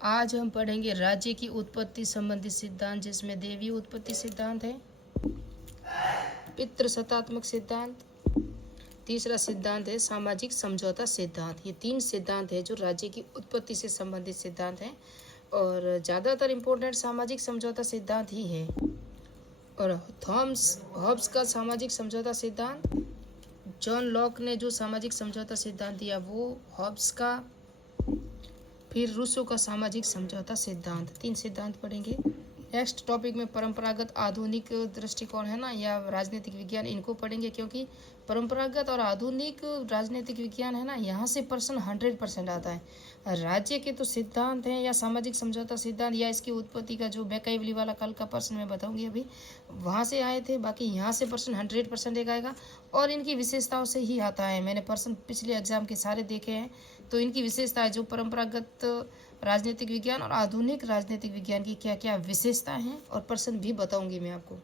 आज हम पढ़ेंगे राज्य की उत्पत्ति संबंधी सिद्धांत, जिसमें देवीय उत्पत्ति सिद्धांत है, पितृसत्तात्मक सिद्धांत, तीसरा सिद्धांत है सामाजिक समझौता सिद्धांत। ये तीन सिद्धांत है जो राज्य की उत्पत्ति से संबंधित सिद्धांत हैं और ज़्यादातर इम्पोर्टेंट सामाजिक समझौता सिद्धांत ही है। और थॉमस हॉब्स का सामाजिक समझौता सिद्धांत, जॉन लॉक ने जो सामाजिक समझौता सिद्धांत दिया वो हॉब्स का, फिर रूसो का सामाजिक समझौता सिद्धांत। तीन सिद्धांत पढ़ेंगे। नेक्स्ट टॉपिक में परंपरागत आधुनिक दृष्टिकोण है ना, या राजनीतिक विज्ञान, इनको पढ़ेंगे, क्योंकि परंपरागत और आधुनिक राजनीतिक विज्ञान है ना, यहाँ से प्रश्न 100% आता है। राज्य के तो सिद्धांत हैं या सामाजिक समझौता सिद्धांत या इसकी उत्पत्ति का जो मैकाइवली वाला कल का प्रश्न मैं बताऊंगी अभी, वहाँ से आए थे। बाकी यहाँ से प्रश्न 100% एक आएगा और इनकी विशेषताओं से ही आता है। मैंने प्रश्न पिछले एग्जाम के सारे देखे हैं, तो इनकी विशेषताएं जो परंपरागत राजनीतिक विज्ञान और आधुनिक राजनीतिक विज्ञान की क्या क्या विशेषताएं हैं और प्रश्न भी बताऊंगी मैं आपको।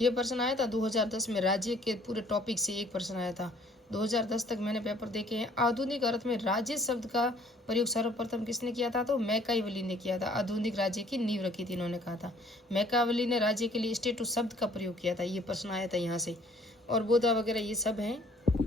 ये प्रश्न आया था 2010 में, राज्य के पूरे टॉपिक से एक प्रश्न आया था। 2010 तक मैंने पेपर देखे हैं। आधुनिक अर्थ में राज्य शब्द का प्रयोग सर्वप्रथम किसने किया था? तो मैकाइवली ने किया था। आधुनिक राज्य की नींव रखी थी, इन्होंने कहा था। मैकाइवली ने राज्य के लिए स्टेटस शब्द का प्रयोग किया था। ये प्रश्न आया था यहाँ से, और बोधा वगैरह ये सब हैं।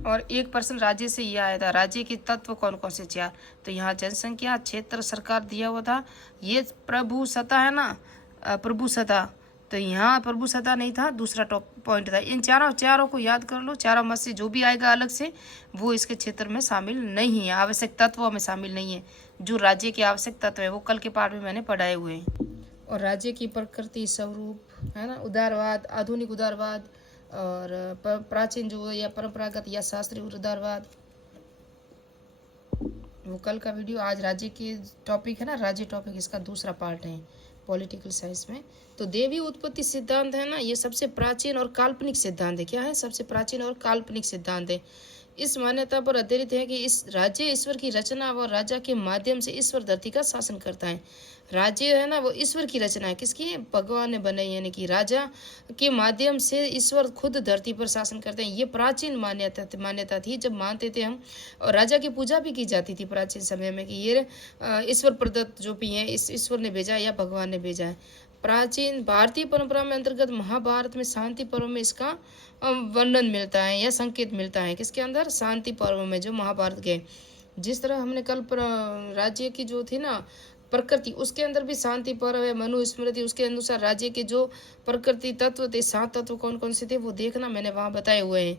और एक प्रश्न राज्य से ये आया था, राज्य के तत्व कौन कौन से? 4। तो यहाँ जनसंख्या, क्षेत्र, सरकार दिया हुआ था। ये प्रभुसत्ता है ना, प्रभुसत्ता, तो यहाँ प्रभुसत्ता नहीं था, दूसरा टॉप पॉइंट था। इन चारों को याद कर लो। चारों में से जो भी आएगा अलग से वो इसके क्षेत्र में शामिल नहीं है, आवश्यक तत्वों में शामिल नहीं है। जो राज्य के आवश्यक तत्व है वो कल के पाठ में मैंने पढ़ाए हुए हैं। और राज्य की प्रकृति, स्वरूप है ना, उदारवाद, आधुनिक उदारवाद, और प्राचीन जो या परंपरागत या शास्त्रीय उदारवाद, वो कल का वीडियो। आज राज्य के टॉपिक है ना, राज्य टॉपिक इसका दूसरा पार्ट है पॉलिटिकल साइंस में। तो देवी उत्पत्ति सिद्धांत है ना, ये सबसे प्राचीन और काल्पनिक सिद्धांत है। क्या है? सबसे प्राचीन और काल्पनिक सिद्धांत है। इस मान्यता पर आधारित है कि इस राज्य ईश्वर की रचना व राजा के माध्यम से ईश्वर धरती का शासन करता है। राज्य है ना वो ईश्वर की रचना है। किसकी? भगवान ने बनाई, यानी कि राजा के माध्यम से ईश्वर खुद धरती पर शासन करते हैं। ये प्राचीन मान्यता थी, जब मानते थे हम। और राजा की पूजा भी की जाती थी प्राचीन समय में कि ये ईश्वर प्रदत्त जो भी है, इस ईश्वर ने भेजा है या भगवान ने भेजा है। प्राचीन भारतीय परंपरा में अंतर्गत महाभारत में शांति पर्व में इसका वर्णन मिलता है या संकेत मिलता है। किसके अंदर? शांति पर्व में, जो महाभारत के। जिस तरह हमने कल राज्य की जो थी ना प्रकृति, उसके अंदर भी शांति पर्व है, मनुस्मृति, उसके अनुसार राज्य के जो प्रकृति तत्व थे, 7 तत्व कौन कौन से थे वो देखना, मैंने वहाँ बताए हुए हैं।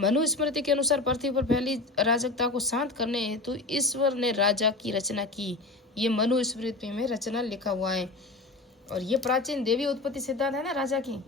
मनुस्मृति के अनुसार पृथ्वी पर फैली अराजकता को शांत करने हेतु ईश्वर ने राजा की रचना की। ये मनुस्मृति में रचना लिखा हुआ है। और ये प्राचीन देवी उत्पत्ति सिद्धांत है ना राजा की।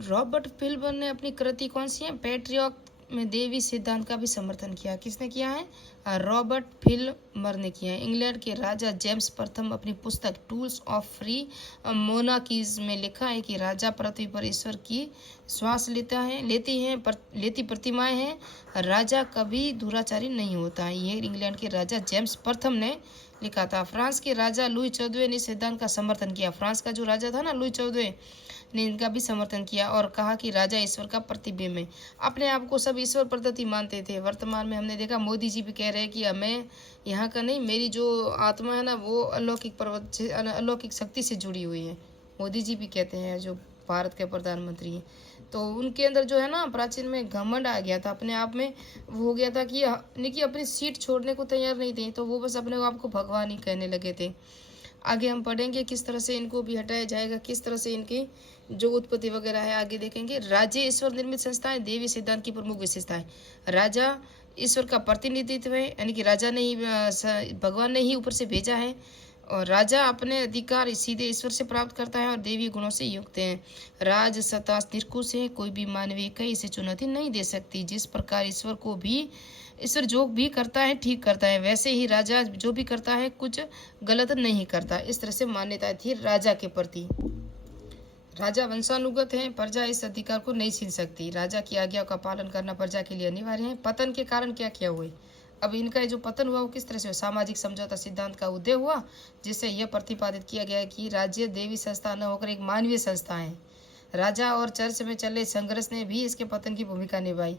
रॉबर्ट फिल्बर ने अपनी कृति कौन सी है? पैट्रियट में देवी सिद्धांत का भी समर्थन किया। किसने किया है? रॉबर्ट फिल्मर ने किया है। इंग्लैंड के राजा जेम्स प्रथम अपनी पुस्तक टूल्स ऑफ फ्री मोनार्कीज में लिखा है कि राजा पृथ्वी पर ईश्वर की श्वास लेती प्रतिमाएं हैं। राजा कभी दुराचारी नहीं होता है। यह इंग्लैंड के राजा जेम्स प्रथम ने लिखा था। फ्रांस के राजा लुई 14वें ने सिद्धांत का समर्थन किया। फ्रांस का जो राजा था ना, लुई 14वें ने इनका भी समर्थन किया और कहा कि राजा ईश्वर का प्रतिबिंब है। अपने आप को सब ईश्वर प्रदत्त मानते थे। वर्तमान में हमने देखा मोदी जी भी कह रहे हैं कि हमें यहाँ का नहीं, मेरी जो आत्मा है ना वो अलौकिक शक्ति से जुड़ी हुई है। मोदी जी भी कहते हैं, जो भारत के प्रधानमंत्री हैं। तो उनके अंदर जो है ना प्राचीन में घमंड आ गया था, अपने आप में वो हो गया था कि अपनी सीट छोड़ने को तैयार नहीं थे। तो वो बस अपने आप को भगवान ही कहने लगे थे। आगे हम पढ़ेंगे किस तरह से इनको भी हटाया जाएगा, किस तरह से इनकी जो उत्पत्ति वगैरह है आगे देखेंगे। राज्य ईश्वर निर्मित संस्थाएं, देवी सिद्धांत की प्रमुख विशेषताएं। राजा ईश्वर का प्रतिनिधित्व है, यानी कि राजा ने ही, भगवान ने ही ऊपर से भेजा है। और राजा अपने अधिकार सीधे ईश्वर से प्राप्त करता है और देवी गुणों से युक्त है। राज सत्ता निरंकुश है, कोई भी मानवीय इकाई इसे चुनौती नहीं दे सकती। जिस प्रकार ईश्वर जो भी करता है ठीक करता है, वैसे ही राजा जो भी करता है कुछ गलत नहीं करता। इस तरह से मान्यता थी राजा के प्रति। राजा वंशानुगत है, प्रजा इस अधिकार को नहीं छीन सकती। राजा की आज्ञा का पालन करना प्रजा के लिए अनिवार्य है। पतन के कारण क्या क्या हुए? अब इनका जो पतन हुआ वो किस तरह से? सामाजिक समझौता सिद्धांत का उदय हुआ, जिससे यह प्रतिपादित किया गया कि राज्य देवी संस्था न होकर एक मानवीय संस्था है। राजा और चर्च में चले संघर्ष ने भी इसके पतन की भूमिका निभाई।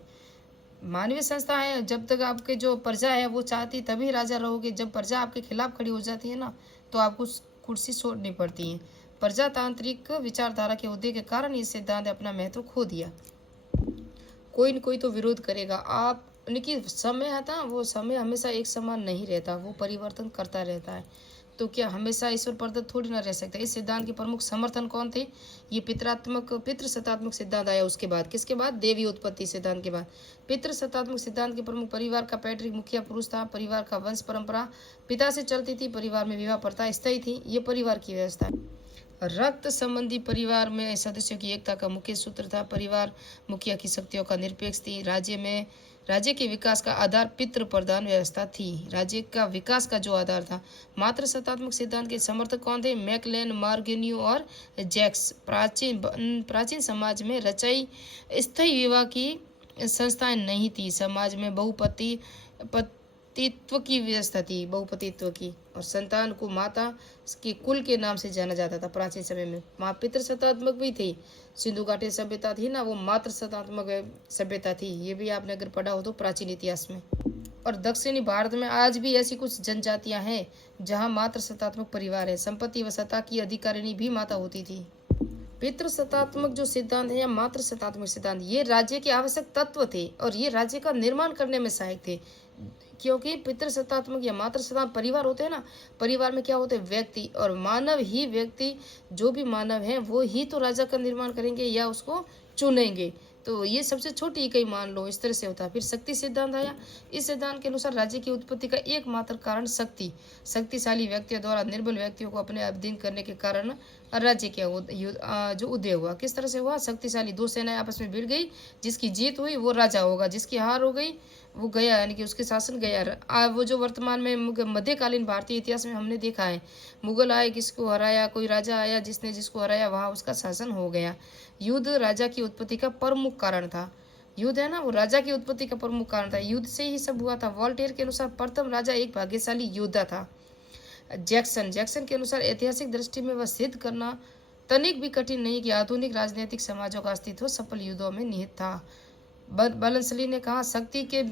मानवीय संस्था है, जब तक आपके जो प्रजा है वो चाहती तभी राजा रहोगे। जब प्रजा आपके खिलाफ खड़ी हो जाती है ना, तो आपको कुर्सी छोड़नी पड़ती है। प्रजातांत्रिक विचारधारा के उदय के कारण ये सिद्धांत ने अपना महत्व खो दिया। कोई न कोई तो विरोध करेगा। आप उनकी समय है था, वो समय हमेशा एक समान नहीं रहता, वो परिवर्तन करता रहता है। तो क्या हमेशा ईश्वर प्रदत्त थोड़ी ना रह सकता। इस सिद्धांत के प्रमुख समर्थन कौन थे? ये पितृसत्तात्मक सिद्धांत आया उसके बाद। किसके बाद? देवी उत्पत्ति सिद्धांत के बाद। पितृसत्तात्मक सिद्धांत के प्रमुख परिवार का पैतृक मुखिया पुरुष था, परिवार का वंश परंपरा पिता से चलती थी, परिवार में विवाह प्रथा स्थायी थी, ये परिवार की व्यवस्था। रक्त संबंधी परिवार में सदस्यों की एकता का मुख्य सूत्र था। परिवार मुखिया की शक्तियों का निरपेक्ष थी। राज्य के विकास का आधार पितृ प्रधान व्यवस्था थी। राज्य का विकास का जो आधार था। मातृ सत्तात्मक सिद्धांत के समर्थक कौन थे? मैकलेन, मार्गेन्यू और जैक्स। प्राचीन समाज में रचाई स्थायी विवाह की संस्थाएं नहीं थी। समाज में बहुपतित्व की व्यवस्था थी, बहुपतित्व की, और संतान को माता के कुल के नाम से जाना जाता था। प्राचीन समय में माँ पितृसत्तात्मक भी थी। सिंधु घाटी सभ्यता थी ना, वो मातृ सत्तात्मक सभ्यता थी। ये भी आपने अगर पढ़ा हो तो प्राचीन इतिहास में। और दक्षिणी भारत में आज भी ऐसी कुछ जनजातियां हैं जहां मातृ सत्तात्मक परिवार है। संपत्ति व सत्ता की अधिकारिणी भी माता होती थी। पितृसत्तात्मक जो सिद्धांत है या मातृ सत्तात्मक सिद्धांत, ये राज्य के आवश्यक तत्व थे और ये राज्य का निर्माण करने में सहायक थे। क्योंकि पितृसत्तात्मक या मातृ सत्तात्मक परिवार होते हैं ना, परिवार में क्या होते हैं? व्यक्ति, और मानव ही व्यक्ति, जो भी मानव है वो ही तो राजा का निर्माण करेंगे या उसको चुनेंगे। तो ये सबसे छोटी इकाई मान लो, इस तरह से होता है। फिर शक्ति सिद्धांत आया। इस सिद्धांत के अनुसार राज्य की उत्पत्ति का एकमात्र कारण शक्तिशाली व्यक्तियों द्वारा निर्बल व्यक्तियों को अपने अधीन करने के कारण राज्य के जो उदय हुआ। किस तरह से हुआ? शक्तिशाली दो सेनाएं आपस में भिड़ गई, जिसकी जीत हुई वो राजा होगा, जिसकी हार हो गई वो गया, यानी कि उसके शासन गया। वो जो वर्तमान में मध्यकालीन भारतीय इतिहास में हमने देखा है, मुगल आए, किसको हराया, कोई राजा आया जिसने जिसको हराया, वहां उसका शासन हो गया। युद्ध राजा की उत्पत्ति का प्रमुख कारण था। युद्ध है ना, वो राजा की उत्पत्ति का प्रमुख कारण था। युद्ध से ही सब हुआ था। वॉल्टेयर के अनुसार प्रथम राजा एक भाग्यशाली योद्धा था। जैक्सन के अनुसार ऐतिहासिक दृष्टि में वह सिद्ध करना तनिक भी कठिन नहीं कि आधुनिक राजनीतिक समाजों का अस्तित्व सफल युद्धों में निहित था। बलनसली ने कहा, शक्ति के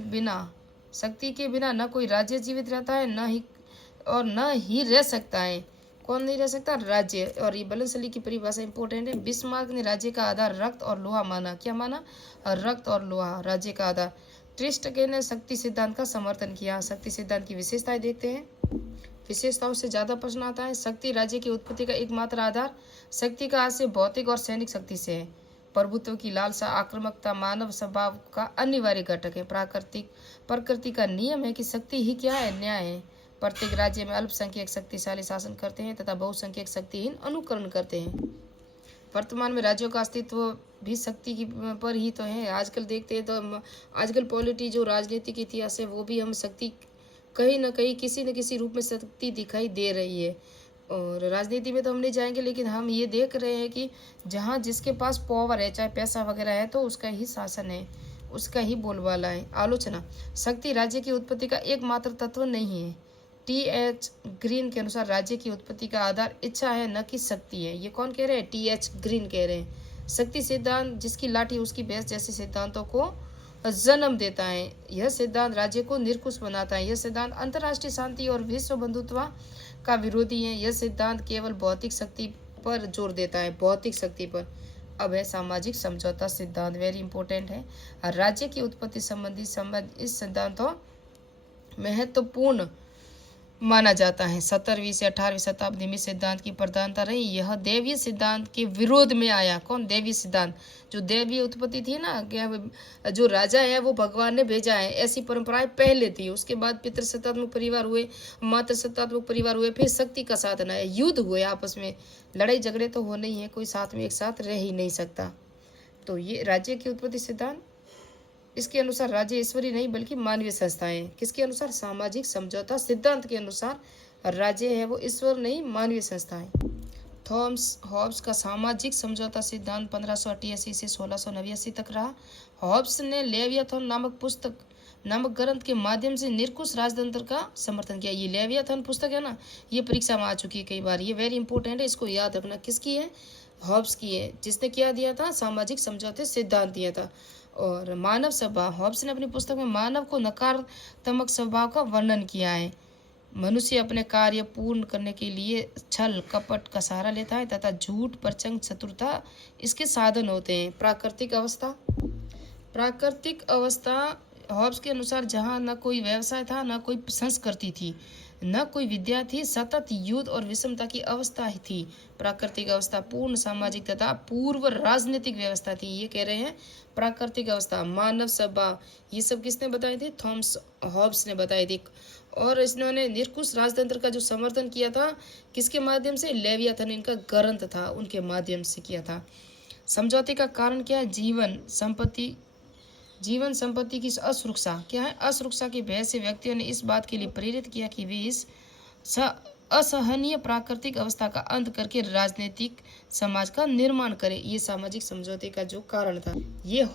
बिना न कोई राज्य जीवित रहता है, न ही रह सकता है। कौन नहीं रह सकता? राज्य। और ये बलनसली की परिभाषा इंपॉर्टेंट है। बिस्मार्क ने राज्य का आधार रक्त और लोहा माना। क्या माना? रक्त और लोहा राज्य का आधार। ट्रिस्टके ने शक्ति सिद्धांत का समर्थन किया। शक्ति सिद्धांत की विशेषताएं देखते हैं। विशेषताओं से ज्यादा प्रश्न आता है। शक्ति राज्य की उत्पत्ति का एकमात्र आधार। शक्ति का आशय भौतिक और सैनिक शक्ति से है। प्रभुत्व की लालसा, आक्रामकता मानव स्वभाव का अनिवार्य घटक है। प्रकृति का नियम है कि शक्ति ही क्या है? न्याय है। प्रत्येक राज्य में अल्पसंख्यक शक्तिशाली शासन करते हैं तथा बहुसंख्यक शक्तिहीन अनुकरण करते हैं। वर्तमान में राज्यों का अस्तित्व भी शक्ति की पर ही तो है। आजकल देखते हैं तो आजकल पॉलिटी जो राजनीतिक इतिहास है वो भी हम शक्ति कहीं न कहीं किसी न किसी रूप में शक्ति दिखाई दे रही है। और राजनीति में तो हम नहीं जाएंगे, लेकिन हम ये देख रहे हैं कि जहाँ जिसके पास पावर है, चाहे पैसा वगैरह है, तो उसका ही शासन है, उसका ही बोलबाला है। आलोचना। शक्ति राज्य की उत्पत्ति का एकमात्र तत्व नहीं है। टी.एच. ग्रीन के अनुसार राज्य की उत्पत्ति का आधार इच्छा है, न कि शक्ति है। ये कौन कह रहे हैं? टी.एच. ग्रीन कह रहे हैं। शक्ति सिद्धांत जिसकी लाठी उसकी भैंस जैसे सिद्धांतों को जन्म देता है। यह सिद्धांत राज्य को निरंकुश बनाता है। यह सिद्धांत अंतर्राष्ट्रीय शांति और विश्व बंधुत्व का विरोधी है। यह सिद्धांत केवल भौतिक शक्ति पर जोर देता है, भौतिक शक्ति पर। अब है सामाजिक समझौता सिद्धांत, वेरी इंपॉर्टेंट है। राज्य की उत्पत्ति संबंधी इस सिद्धांतों महत्वपूर्ण माना जाता है। 17वीं से 18वीं शताब्दी में सिद्धांत की प्रधानता रही। यह दैवीय सिद्धांत के विरोध में आया। कौन? दैवीय सिद्धांत। जो दैवीय उत्पत्ति थी ना, क्या जो राजा है वो भगवान ने भेजा है, ऐसी परंपराएं पहले थी। उसके बाद पितृसत्तात्मक परिवार हुए, मातृ सत्तात्मक परिवार हुए, फिर शक्ति का साधन है। युद्ध हुए आपस में, लड़ाई झगड़े तो होने ही है, कोई साथ में एक साथ रह ही नहीं सकता। तो ये राज्य की उत्पत्ति सिद्धांत, इसके अनुसार राज्य ईश्वरीय नहीं बल्कि मानवीय संस्था है। किसके अनुसार? सामाजिक समझौता सिद्धांत के अनुसार राज्य है वो ईश्वर नहीं, मानवीय संस्था है। थॉमस हॉब्स का सामाजिक समझौता सिद्धांत 1588 से 1689 तक रहा। हॉब्स ने लेवियाथन नामक ग्रंथ के माध्यम से निरंकुश राजतंत्र का समर्थन किया। ये लेवियाथन पुस्तक है ना, ये परीक्षा में आ चुकी है कई बार। ये वेरी इंपॉर्टेंट है, इसको याद रखना। किसकी है? हॉब्स की है, जिसने क्या दिया था? सामाजिक समझौते सिद्धांत दिया था। और मानव स्वभाव, हॉब्स ने अपनी पुस्तक में मानव को नकारात्मक स्वभाव का वर्णन किया है। मनुष्य अपने कार्य पूर्ण करने के लिए छल कपट का सहारा लेता है तथा झूठ प्रचंड चतुरता इसके साधन होते हैं। प्राकृतिक अवस्था हॉब्स के अनुसार जहाँ न कोई व्यवसाय था, न कोई संस्कृति थी, न कोई विद्या थी, सतत युद्ध और विषमता की अवस्था ही थी। प्राकृतिक अवस्था पूर्ण सामाजिक तथा पूर्व राजनीतिक व्यवस्था थी। ये कह रहे हैं प्राकृतिक अवस्था, मानव स्वभाव, ये सब किसने बताए थे? थॉमस हॉब्स ने बताए थे। और इन्होंने निरंकुश राजतंत्र का जो समर्थन किया था, किसके माध्यम से? लेवियाथन इनका ग्रंथ था, उनके माध्यम से किया था। समझौते का कारण क्या है? जीवन संपत्ति की असुरक्षा। क्या है? असुरक्षा की भय से व्यक्तियों ने इस बात के लिए प्रेरित किया कि वे इस असहनीय प्राकृतिक अवस्था का अंत करके राजनीतिक समाज का निर्माण करें। ये सामाजिक समझौते का जो कारण था, ये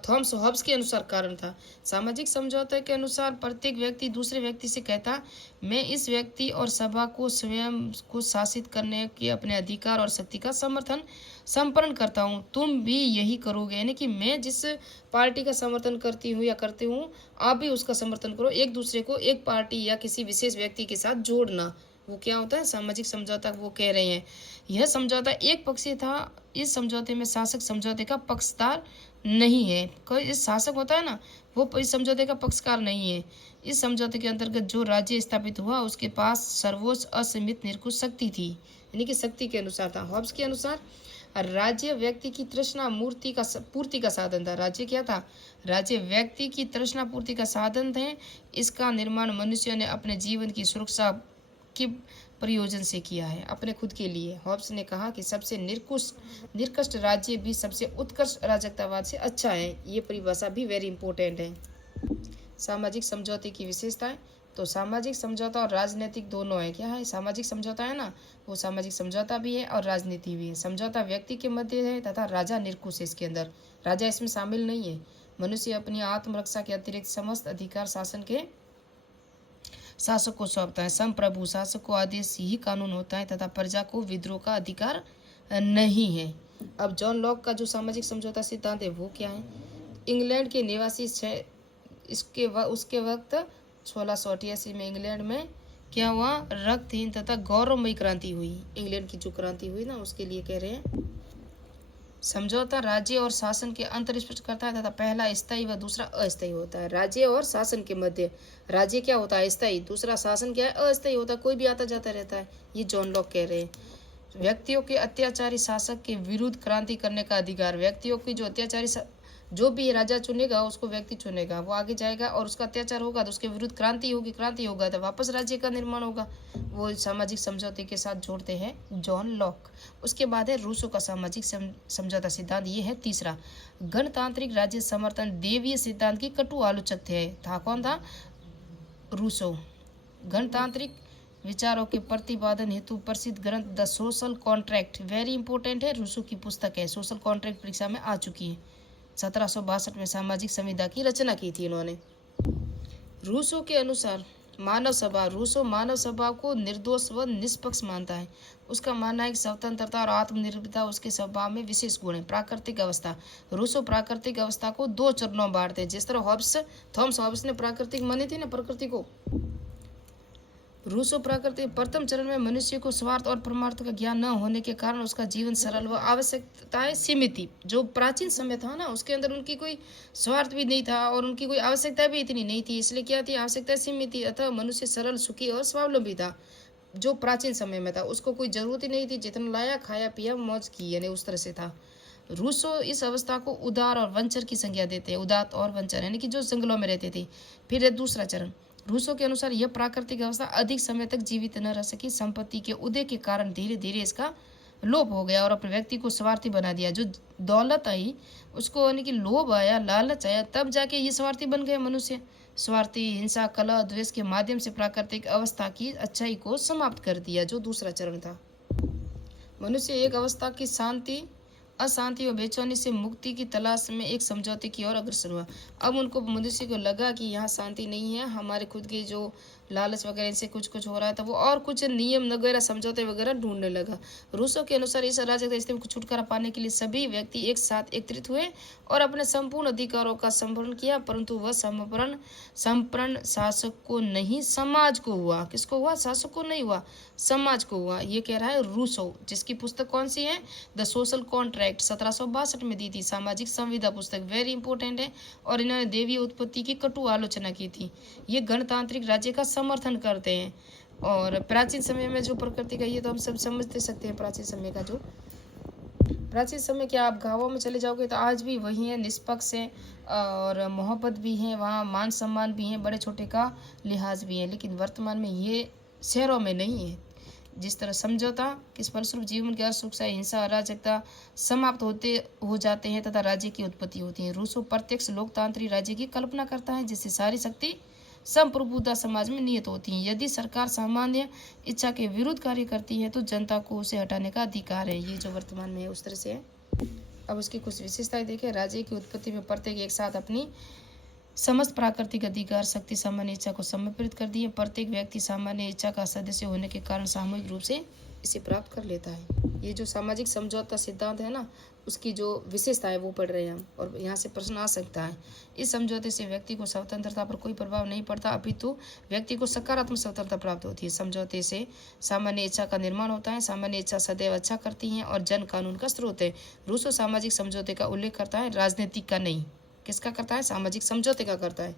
थॉमस हॉब्स के अनुसार कारण था। सामाजिक समझौते के अनुसार प्रत्येक व्यक्ति दूसरे व्यक्ति से कहता, मैं इस व्यक्ति और सभा को स्वयं को शासित करने के अपने अधिकार और शक्ति का समर्पण करता हूँ, तुम भी यही करोगे। यानी कि मैं जिस पार्टी का समर्थन करती हूँ या करते हूँ, आप भी उसका समर्थन करो। एक दूसरे को एक पार्टी या किसी विशेष व्यक्ति के साथ जोड़ना, वो क्या होता है? सामाजिक समझौता। वो कह रहे हैं यह समझौता एक पक्षीय था। इस समझौते में शासक समझौते का पक्षकार नहीं है। कोई इस शासक होता है ना, वो इस समझौते का पक्षकार नहीं है। इस समझौते के अंतर्गत जो राज्य स्थापित हुआ उसके पास सर्वोच्च असीमित निरंकुश शक्ति थी, यानी कि शक्ति के अनुसार था। हॉब्स के अनुसार राज्य व्यक्ति की तृष्णा पूर्ति का साधन था। राज्य क्या था? राज्य व्यक्ति की तृष्णा पूर्ति का साधन थे। इसका निर्माण मनुष्य ने अपने जीवन की सुरक्षा के प्रयोजन से किया है, अपने खुद के लिए। हॉब्स ने कहा कि सबसे निकृष्ट राज्य भी सबसे उत्कृष्ट अराजकतावाद से अच्छा है। ये परिभाषा भी वेरी इंपॉर्टेंट है। सामाजिक समझौते की विशेषताएं, तो सामाजिक समझौता और राजनीतिक दोनों है। क्या है? सामाजिक समझौता है ना, वो सामाजिक समझौता भी है और राजनीति भी है। समझौता व्यक्ति के मध्य है तथा राजा निरंकुश है इसके अंदर, राजा इसमें शामिल नहीं है। मनुष्य अपनी आत्मरक्षा के अतिरिक्त समस्त अधिकार शासक को सौंपता है। संप्रभु शासक को आदेश ही कानून होता है तथा प्रजा को विद्रोह का अधिकार नहीं है। अब जॉन लॉक का जो सामाजिक समझौता सिद्धांत है वो क्या है? इंग्लैंड के निवासी उसके वक्त 1688 में इंग्लैंड में क्या हुआ? रक्तहीन तथा गौरवमयी क्रांति हुई। इंग्लैंड की जो क्रांति हुई ना, उसके लिए कह रहे हैं समझौता राज्य और शासन के अंतर स्पष्ट करता है तथा पहला स्थायी व दूसरा अस्थायी होता है। राज्य और शासन के मध्य राज्य क्या होता है? स्थायी। दूसरा शासन क्या है? अस्थायी होता है, कोई भी आता जाता रहता है। ये जॉन लॉक कह रहे हैं। व्यक्तियों के अत्याचारी शासक के विरुद्ध क्रांति करने का अधिकार। व्यक्तियों की जो अत्याचारी जो भी राजा चुनेगा उसको व्यक्ति चुनेगा, वो आगे जाएगा और उसका अत्याचार होगा तो उसके विरुद्ध क्रांति होगा तो वापस राज्य का निर्माण होगा। वो सामाजिक समझौते के साथ जोड़ते हैं जॉन लॉक। उसके बाद है रूसो का सामाजिक समझौता सिद्धांत। ये है तीसरा। गणतांत्रिक राज्य समर्थन देवीय सिद्धांत की कटु आलोचक था। कौन था? रूसो। गणतांत्रिक विचारों के प्रतिपादन हेतु प्रसिद्ध ग्रंथ the social contract, very important है, रूसो की पुस्तक है। सोशल कॉन्ट्रैक्ट परीक्षा में आ चुकी है। 1762 में सामाजिक संविधा की रचना की थी इन्होंने। रूसो के अनुसार रूसो मानव स्वभाव को निर्दोष व निष्पक्ष मानता है। उसका मानना है कि स्वतंत्रता और आत्मनिर्भरता उसके स्वभाव में विशेष गुण है। प्राकृतिक अवस्था, रूसो प्राकृतिक अवस्था को 2 चरणों में बांटते हैं। जिस तरह थॉमस हॉब्स ने प्राकृतिक मानी थी ना प्रकृति को, रूसो प्राकृतिक प्रथम चरण में मनुष्य को स्वार्थ और परमार्थ का ज्ञान न होने के कारण उसका जीवन सरल व आवश्यकताएं सीमित थी। जो प्राचीन समय था ना, उसके अंदर उनकी कोई स्वार्थ भी नहीं था और उनकी कोई आवश्यकता भी इतनी नहीं थी, इसलिए क्या थी? आवश्यकताएं सीमित थी। अतः मनुष्य सरल, सुखी और स्वावलंबी था। जो प्राचीन समय में था उसको कोई जरूरत ही नहीं थी, जितना लाया खाया पिया मौज की, यानी उस तरह से था। रूसो इस अवस्था को उदार और वंचर की संज्ञा देते हैं। उदार और वंचर यानी कि जो जंगलों में रहते थे। फिर है दूसरा चरण। रूसो के अनुसार यह प्राकृतिक अवस्था अधिक समय तक जीवित न रह सकी। संपत्ति के उदय के कारण धीरे धीरे इसका लोप हो गया और अपने व्यक्ति को स्वार्थी बना दिया। जो दौलत आई उसको यानी कि लोभ आया, लालच आया, तब जाके ये स्वार्थी बन गए मनुष्य। स्वार्थी, हिंसा, कलह, द्वेष के माध्यम से प्राकृतिक अवस्था की अच्छाई को समाप्त कर दिया, जो दूसरा चरण था। मनुष्य एक अवस्था की अशांति और बेचैनी से मुक्ति की तलाश में एक समझौते की ओर अग्रसर हुआ। अब उनको मनुष्य को लगा कि यहाँ शांति नहीं है, हमारे खुद के जो लालच वगैरह इनसे कुछ कुछ हो रहा है, तो वो और कुछ नियम वगैरह समझौते वगैरह ढूंढने लगा। रूसो के अनुसार इस अराजकता स्थिति को छुटकारा पाने के लिए सभी व्यक्ति एक साथ एकत्रित हुए और अपने संपूर्ण अधिकारों का संवरण किया, परंतु वह संपूर्ण शासक को नहीं, समाज को हुआ। किसको हुआ? शासक को नहीं हुआ, समाज को हुआ। ये कह रहा है रूसो, जिसकी पुस्तक कौन सी है? द सोशल कॉन्ट्रैक्ट 1762 में दी थी, सामाजिक संविदा पुस्तक, वेरी इंपॉर्टेंट है। और इन्होंने देवी उत्पत्ति की कटु आलोचना की थी। ये गणतांत्रिक राज्य का समर्थन करते हैं। और प्राचीन समय में जो प्रकृति का, ये तो हम सब समझते सकते हैं। प्राचीन समय का जो प्राचीन समय क्या, आप गाँवों में चले जाओगे तो आज भी वही है, निष्पक्ष है और मोहब्बत भी है, वहाँ मान सम्मान भी है, बड़े छोटे का लिहाज भी है। लेकिन वर्तमान में ये शहरों में नहीं है। जिस तरह समझौता किस फलस्वरूप जीवन की असुरक्षा, हिंसा, अराजकता समाप्त हो जाते हैं तथा राज्य की उत्पत्ति होती है। रूसो प्रत्यक्ष लोकतांत्रिक राज्य की कल्पना करता है जिससे सारी शक्ति संप्रभुता समाज में नियत होती है। यदि सरकार सामान्य इच्छा के विरुद्ध कार्य करती है तो जनता को उसे हटाने का अधिकार है। ये जो वर्तमान में है उस तरह से है। अब उसकी कुछ विशेषताएं देखें। राज्य की उत्पत्ति में प्रत्येक एक साथ अपनी समस्त प्राकृतिक अधिकार शक्ति सामान्य इच्छा को समर्पित कर दी है। प्रत्येक व्यक्ति सामान्य इच्छा का सदस्य होने के कारण सामूहिक रूप से इसे प्राप्त कर लेता है। ये जो सामाजिक समझौता सिद्धांत है ना, उसकी जो विशेषता है वो पढ़ रहे हैं हम, और यहाँ से प्रश्न आ सकता है। इस समझौते से व्यक्ति को स्वतंत्रता पर कोई प्रभाव नहीं पड़ता, अपितु व्यक्ति को सकारात्मक स्वतंत्रता प्राप्त होती है। समझौते से सामान्य इच्छा का निर्माण होता है। सामान्य इच्छा सदैव अच्छा करती है और जन कानून का स्रोत है। रूसो सामाजिक समझौते का उल्लेख करता है, राजनीतिक का नहीं। किसका करता है? सामाजिक समझौते का करता है,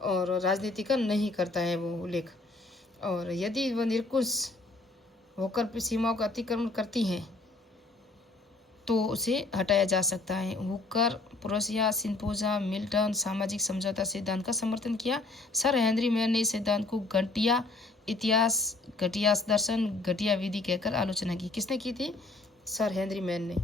और राजनीति का नहीं करता है वो उल्लेख। और यदि वह निरंकुश होकर सीमाओं का अतिक्रमण करती हैं तो उसे हटाया जा सकता है। हुकर, प्रोसिया, सिम्पोजा, मिल्टन सामाजिक समझौता सिद्धांत का समर्थन किया। सर हेनरी मैन ने इस सिद्धांत को घटिया इतिहास, घटिया दर्शन, घटिया विधि कहकर आलोचना की। किसने की थी? सर हेनरी मैन ने।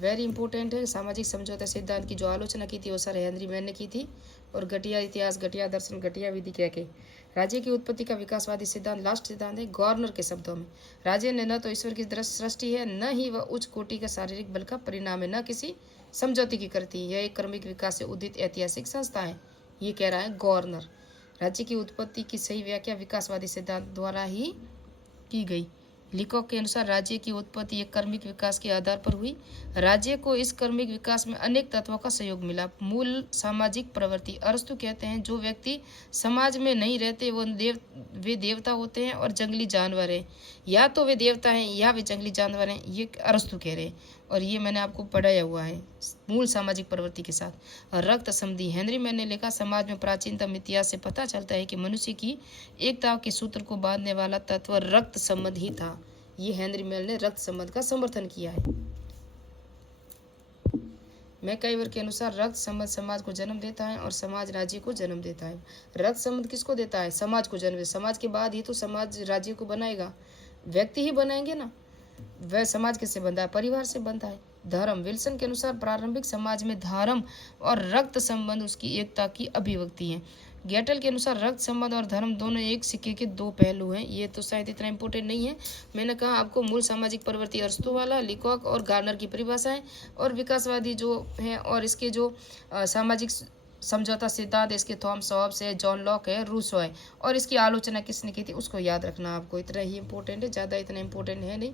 वेरी इंपॉर्टेंट है। सामाजिक समझौता सिद्धांत की जो आलोचना की थी वो सर हेनरी मैन ने की थी। और घटिया इतिहास, घटिया दर्शन, घटिया विधि कह के राज्य की उत्पत्ति का विकासवादी सिद्धांत लास्ट सिद्धांत है। गवर्नर के शब्दों में, राज्य ने न तो ईश्वर की सृष्टि है, न ही वह उच्च कोटि का शारीरिक बल का परिणाम है, न किसी समझौते की करती है। यह एक क्रमिक विकास से उदित ऐतिहासिक संस्था है। ये कह रहा है गवर्नर। राज्य की उत्पत्ति की सही व्याख्या विकासवादी सिद्धांत द्वारा ही की गई। लिकोक के अनुसार राज्य की उत्पत्ति एक क्रमिक विकास के आधार पर हुई। राज्य को इस क्रमिक विकास में अनेक तत्वों का सहयोग मिला। मूल सामाजिक प्रवृत्ति, अरस्तु कहते हैं जो व्यक्ति समाज में नहीं रहते वे देवता होते हैं और जंगली जानवर हैं। या तो वे देवता हैं या वे जंगली जानवर हैं, ये अरस्तु कह रहे हैं। और ये मैंने आपको पढ़ाया हुआ है मूल सामाजिक प्रवृत्ति के साथ। रक्त संधि, हेनरी मैन ने लिखा, समाज में प्राचीनतम इतिहास से पता चलता है कि मनुष्य की एकता के सूत्र को बांधने वाला तत्व रक्त संबंध ही था। ये हेनरी मैन ने रक्त संबंध का समर्थन किया है। मैकाइवर के अनुसार रक्त संबंध समाज को जन्म देता है और समाज राज्य को जन्म देता है। रक्त संबंध किसको देता है? समाज को जन्म। समाज के बाद ही तो समाज राज्य को बनाएगा, व्यक्ति ही बनाएंगे ना। वह समाज किससे बनता है? परिवार से बनता है। धर्म, विल्सन के अनुसार प्रारंभिक समाज में धर्म और रक्त संबंध उसकी एकता की अभिव्यक्ति है। गेटल के अनुसार रक्त संबंध और धर्म दोनों एक सिक्के के दो पहलू हैं। ये तो शायद इतना इंपॉर्टेंट नहीं है। मैंने कहा आपको मूल सामाजिक प्रवृत्ति अरस्तु वाला, लिकोक और गार्नर की परिभाषा है, और विकासवादी जो है, और इसके जो सामाजिक समझौता सिद्धांत, इसके थॉमस हॉब्स है, जॉन लॉक है, रूसो है। और इसकी आलोचना किसने की थी उसको याद रखना आपको, इतना ही इंपॉर्टेंट है, ज़्यादा इतना इंपॉर्टेंट है नहीं।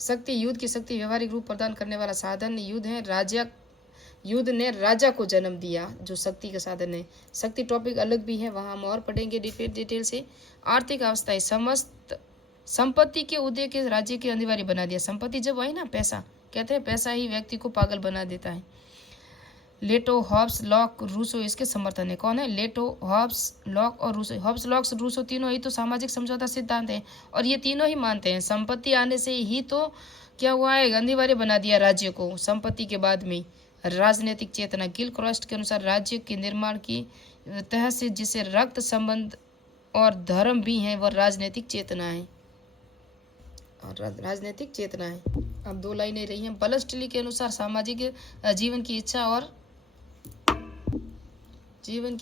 शक्ति, युद्ध की शक्ति व्यवहारिक रूप प्रदान करने वाला साधन युद्ध है। युद्ध ने राजा को जन्म दिया, जो शक्ति का साधन है। शक्ति टॉपिक अलग भी है, वहाँ हम और पढ़ेंगे डिटेल से। आर्थिक अवस्था, समस्त संपत्ति के उदय के राज्य के अनिवार्य बना दिया। संपत्ति जब आई ना, पैसा, कहते हैं पैसा ही व्यक्ति को पागल बना देता है। लेटो, हॉब्स, लॉक, रूसो इसके समर्थन है। कौन है? लेटो, हॉब्स, लॉक और रूसो। हॉब्स, लॉक, रूसो तीनों ही तो सामाजिक समझौता सिद्धांत है, और ये तीनों ही मानते हैं संपत्ति आने से ही तो क्या हुआ है, अनिवार्य बना दिया राज्य को। संपत्ति के बाद में राजनीतिक चेतना, गिलक्रास्ट के अनुसार राज्य के निर्माण की तहत से जिसे रक्त संबंध और धर्म भी है, वह राजनीतिक चेतना है, और राजनीतिक चेतना है। अब दो लाइनें रही हैं। बलस्टली के अनुसार सामाजिक जीवन की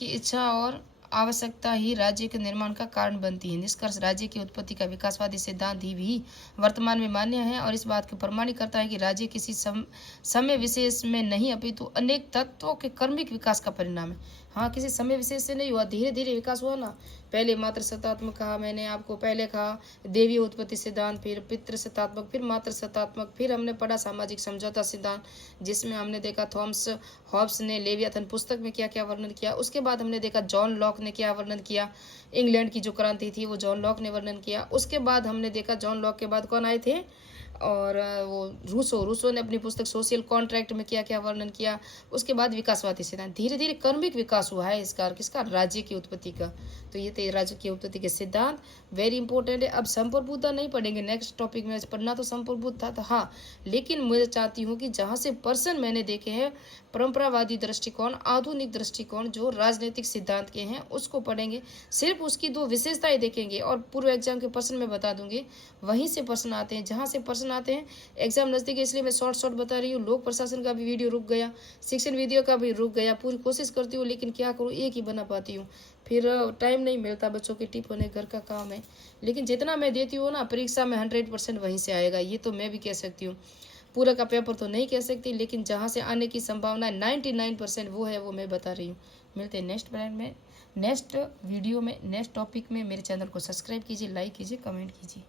इच्छा और आवश्यकता ही राज्य के निर्माण का कारण बनती है। निष्कर्ष, राज्य की उत्पत्ति का विकासवादी सिद्धांत ही भी वर्तमान में मान्य है और इस बात को प्रमाणित करता है कि राज्य किसी समय विशेष में नहीं अपितु अनेक तत्वों के क्रमिक विकास का परिणाम है। हाँ, किसी समय विशेष से नहीं हुआ, धीरे धीरे विकास हुआ ना। पहले मात्र सत्तात्मक कहा मैंने आपको, पहले कहा देवी उत्पत्ति सिद्धांत, फिर पितृ सत्तात्मक, फिर मात्र सत्तात्मक, फिर हमने पढ़ा सामाजिक समझौता सिद्धांत, जिसमें हमने देखा थॉमस हॉब्स ने लेवियाथन पुस्तक में क्या क्या वर्णन किया। उसके बाद हमने देखा जॉन लॉक ने क्या वर्णन किया, इंग्लैंड की जो क्रांति थी वो जॉन लॉक ने वर्णन किया। उसके बाद हमने देखा जॉन लॉक के बाद कौन आए थे, और वो रूसो ने अपनी पुस्तक सोशल कॉन्ट्रैक्ट में क्या क्या वर्णन किया। उसके बाद विकासवादी सिद्धांत, धीरे धीरे क्रमिक विकास हुआ है इसका, किसका, राज्य की उत्पत्ति का। तो ये थे राज्य की उत्पत्ति के सिद्धांत, वेरी इंपॉर्टेंट है। अब संप्रभुता नहीं पढ़ेंगे, नेक्स्ट टॉपिक में पढ़ना तो संप्रभुत था, तो हाँ, लेकिन मैं चाहती हूँ कि जहाँ से पर्सन मैंने देखे हैं परंपरावादी दृष्टिकोण, आधुनिक दृष्टिकोण, जो राजनीतिक सिद्धांत के हैं, उसको पढ़ेंगे, सिर्फ उसकी 2 विशेषताएं देखेंगे, और पूर्व एग्जाम के प्रश्न में बता दूंगी, वहीं से प्रश्न आते हैं, जहाँ से प्रश्न आते हैं। एग्जाम नजदीक है इसलिए मैं शॉर्ट बता रही हूँ। लोक प्रशासन का भी वीडियो रुक गया, शिक्षण वीडियो का भी रुक गया, पूरी कोशिश करती हूँ, लेकिन क्या करूँ, एक ही बना पाती हूँ, फिर टाइम नहीं मिलता, बच्चों की टिप होने, घर का काम है। लेकिन जितना मैं देती हूँ ना, परीक्षा में 100% वहीं से आएगा, ये तो मैं भी कह सकती हूँ। पूरा का पेपर तो नहीं कह सकती, लेकिन जहाँ से आने की संभावना 99% वो है, वो मैं बता रही हूँ। मिलते हैं नेक्स्ट ब्रांड में, नेक्स्ट वीडियो में, नेक्स्ट टॉपिक में। मेरे चैनल को सब्सक्राइब कीजिए, लाइक कीजिए, कमेंट कीजिए।